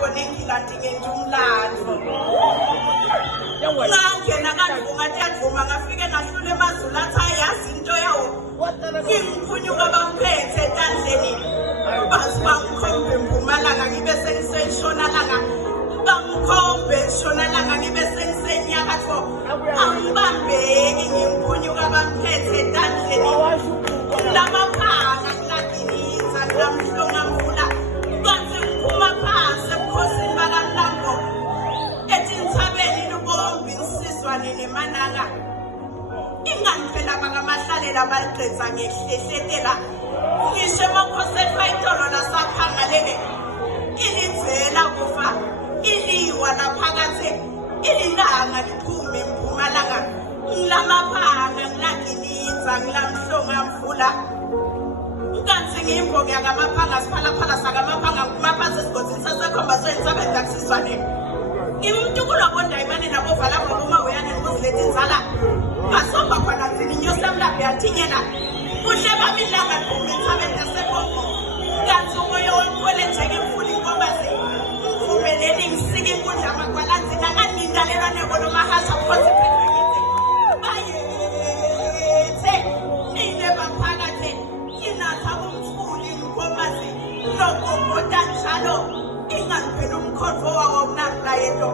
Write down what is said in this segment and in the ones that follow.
konengila dingenje umlandvo ngangena kanti ungathi yadluma ngafike ngahlule emazulu athi ayazi into yawo ngimkhunyuka bamphethe etandleni bazi bangikhombe Mpumalanga ngibe sengisentshonalanga bangikhombe entshonalanga ngibe sengisenyakatho angibambeki ngimkhunyuka bamphethe etandleni ngilamaphanga ngiladiniza ngilamhlonga mvula kanti ngiphuma phansi ebukhosini bakaMlambo ethi Ntshabeni lubombi nsizwane neMananga ingani phela bakamahlalela baliqedza ngehlehletela ngisho emakhosini bayitolo lasakhangalele ilidzela kufa iliwa laphakathi ililanga liphume Mpumalanga ngilamaphanga ngiladiniza ngilamhlonga mvula kanti ngimboke akamaphanga siphalaphala sakamapanga kumaphansi esigodini sasekhomba soyintsabeni zakusizwane ngimuntu kulobondayimane nabovala ngokuma uyane ngikuziletha inzala ngasomba khona zini inyosi yamlapho yathinyela kuhle babilanga phuma Intshabeni yasekhombo kanti umoya wemkhwelenjeke imfula inkobazi ngikhumeleli ngisika inkundla magwalanzi nanganindalelwa nekolomahasha mkhosi phethakithi bayethe nine baphakathi inatha kumfuli inkobazi lokobota njalo ingangiphela umkhonvo wawo mnanglayento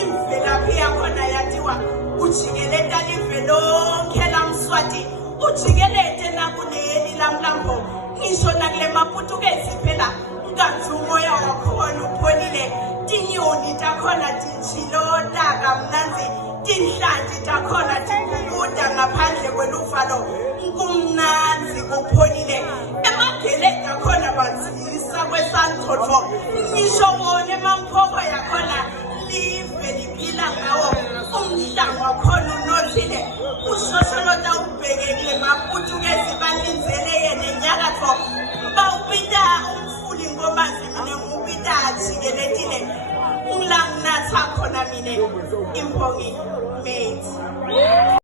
imvelaphi yakhona yathiwa ujikeleta live lonke lamswati ujikelete nakuneli lamlambo ngisho nakule maputukezi phela kanti umoya wakhona upholile tinyoni takhona tinjilota kamnanzi tinhlanti takhona tikubuda ngaphandle kweluvalo kumnanzi kupholile emageleni akhona banzisa kwesankhotho ngisho bona emamphoko yakhona live liphila ngawo umhlaba wakhona unothile ushosholota ubhekekile maputukezi balinzele yena enyakatho bawupita umfuli inkomazi mina ngupita ajikelekile ulanginatha khona mina imphongi mate